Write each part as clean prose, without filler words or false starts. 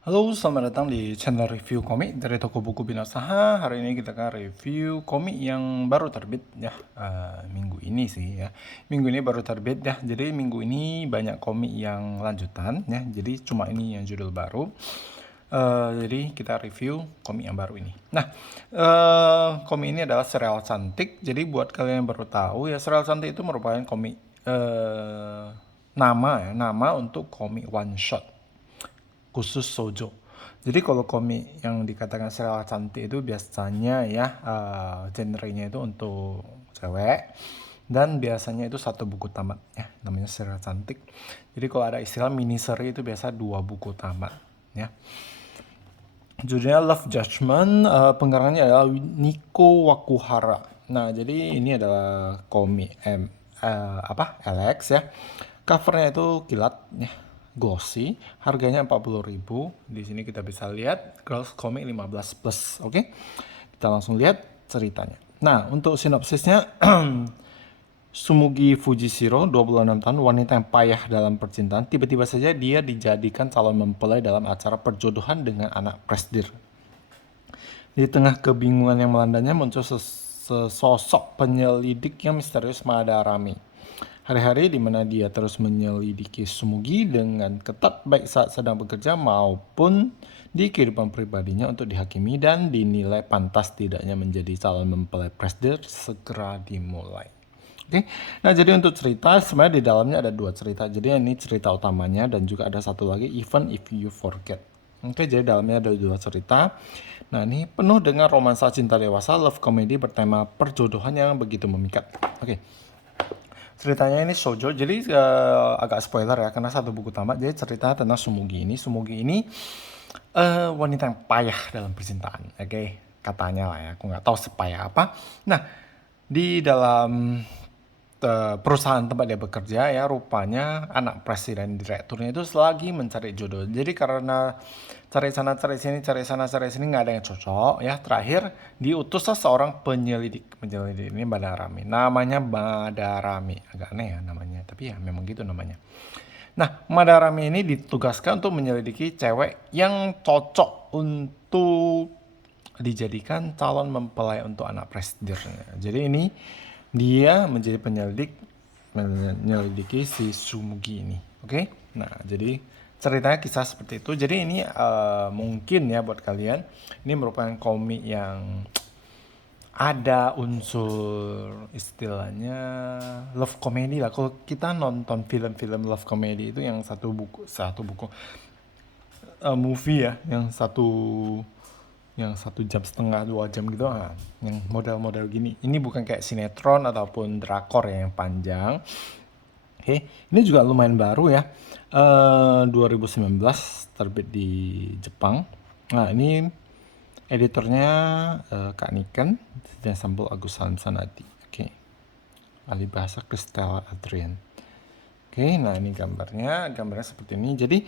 Halo, selamat datang di channel review komik dari toko buku Binasaha. Hari ini kita akan review komik yang baru terbit ya, minggu ini sih ya. Minggu ini baru terbit ya. Jadi minggu ini banyak komik yang lanjutan ya. Jadi cuma ini yang judul baru. Jadi kita review komik yang baru ini. Nah, komik ini adalah serial cantik. Jadi buat kalian yang baru tahu ya, serial cantik itu merupakan komik nama untuk komik one shot khusus shoujo. Jadi kalau komik yang dikatakan serial cantik itu biasanya ya genrenya itu untuk cewek dan biasanya itu satu buku tamat ya, namanya serial cantik. Jadi kalau ada istilah mini seri itu biasa 2 buku tamat ya. Judulnya Love Judgment, pengarangnya adalah Nico Wakuhara. Nah, jadi ini adalah komik Alex ya. Covernya itu kilat ya, glossy, harganya 40.000. Di sini kita bisa lihat Girls Comic 15 plus. Oke. Kita langsung lihat ceritanya. Nah, untuk sinopsisnya Sumugi Fujishiro, 26 tahun, wanita yang payah dalam percintaan. Tiba-tiba saja dia dijadikan calon mempelai dalam acara perjodohan dengan anak presdir. Di tengah kebingungan yang melandanya muncul sesosok penyelidik yang misterius Madarame. Hari-hari di mana dia terus menyelidiki Sumugi dengan ketat baik saat sedang bekerja maupun di kehidupan pribadinya untuk dihakimi dan dinilai pantas tidaknya menjadi calon mempelai presdir segera dimulai. Oke, nah jadi untuk cerita sebenarnya di dalamnya ada 2 cerita. Jadi ini cerita utamanya dan juga ada satu lagi Even If You Forget. Oke, jadi dalamnya ada 2 cerita. Nah ini penuh dengan romansa cinta dewasa, love comedy bertema perjodohan yang begitu memikat. Oke, ceritanya ini shoujo, jadi agak spoiler ya karena satu buku tamat. Jadi cerita tentang Sumugi ini. Sumugi ini wanita yang payah dalam percintaan. Oke, katanya lah ya. Aku nggak tahu sepayah apa. Nah, di dalam perusahaan tempat dia bekerja ya, rupanya anak presiden direkturnya itu selagi mencari jodoh. Jadi karena cari sana cari sini cari sana cari sini nggak ada yang cocok ya, terakhir diutuslah seorang penyelidik ini Madarame, namanya Madarame, agak aneh ya namanya, tapi ya memang gitu namanya. Nah, Madarame ini ditugaskan untuk menyelidiki cewek yang cocok untuk dijadikan calon mempelai untuk anak presidennya. Jadi ini dia menjadi penyelidik menyelidiki si Sumugi ini. Oke? Nah, jadi ceritanya kisah seperti itu. Jadi ini mungkin ya buat kalian ini merupakan komik yang ada unsur istilahnya love comedy lah. Kalau kita nonton film-film love comedy itu yang satu buku movie ya, yang 1,5 jam 2 jam gitu, yang model-model gini. Ini bukan kayak sinetron ataupun drakor ya, yang panjang. Oke, ini juga lumayan baru ya. 2019 terbit di Jepang. Nah, ini editornya Kak Niken dan Sambul Agus Salim Sanadi. Oke. Ahli bahasa Christella Adrian. Oke, nah ini gambarnya seperti ini. Jadi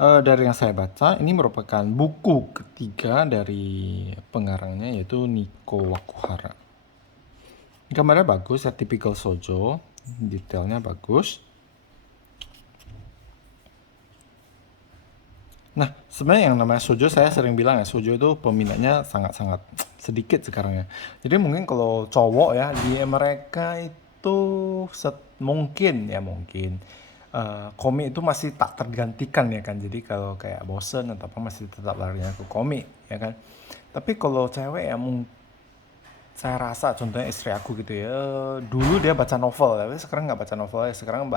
dari yang saya baca, ini merupakan buku ketiga dari pengarangnya yaitu Nico Wakuhara. Gambarnya bagus ya, typical shoujo, detailnya bagus. Nah, sebenarnya yang namanya shoujo saya sering bilang ya, shoujo itu peminatnya sangat-sangat sedikit sekarang ya. Jadi mungkin kalau cowok ya di mereka itu mungkin komik itu masih tak tergantikan ya kan. Jadi kalau kayak bosen atau apa masih tetap larinya ke komik ya kan. Tapi kalau cewek ya saya rasa contohnya istri aku gitu ya, dulu dia baca novel tapi sekarang nggak baca novel ya, sekarang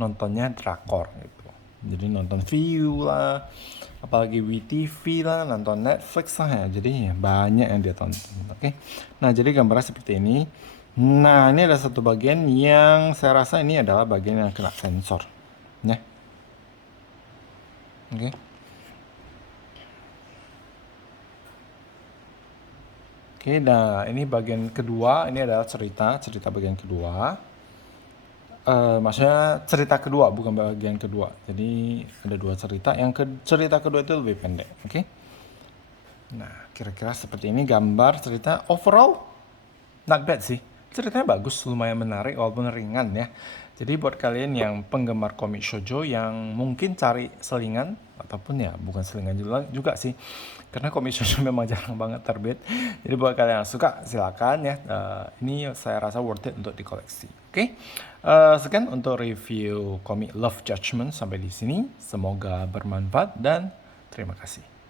nontonnya drakor gitu. Jadi nonton Viu lah, apalagi WeTV lah, nonton Netflix lah ya. Jadi ya banyak yang dia tonton. Oke. Nah, jadi gambarnya seperti ini. Nah, ini ada satu bagian yang saya rasa ini adalah bagian yang kena sensor. Ya. Oke. Oke, nah ini bagian kedua, ini adalah cerita bagian kedua. Maksudnya cerita kedua, bukan bagian kedua. Jadi ada 2 cerita. Cerita kedua itu lebih pendek. Oke. Nah, kira-kira seperti ini gambar cerita. Overall, not bad sih. Ceritanya bagus, lumayan menarik walaupun ringan ya. Jadi buat kalian yang penggemar komik shoujo yang mungkin cari selingan ataupun ya bukan selingan juga sih, karena komik shoujo memang jarang banget terbit. Jadi buat kalian yang suka silakan ya. Ini saya rasa worth it untuk dikoleksi. Oke. Sekian untuk review komik Love Judgment sampai di sini. Semoga bermanfaat dan terima kasih.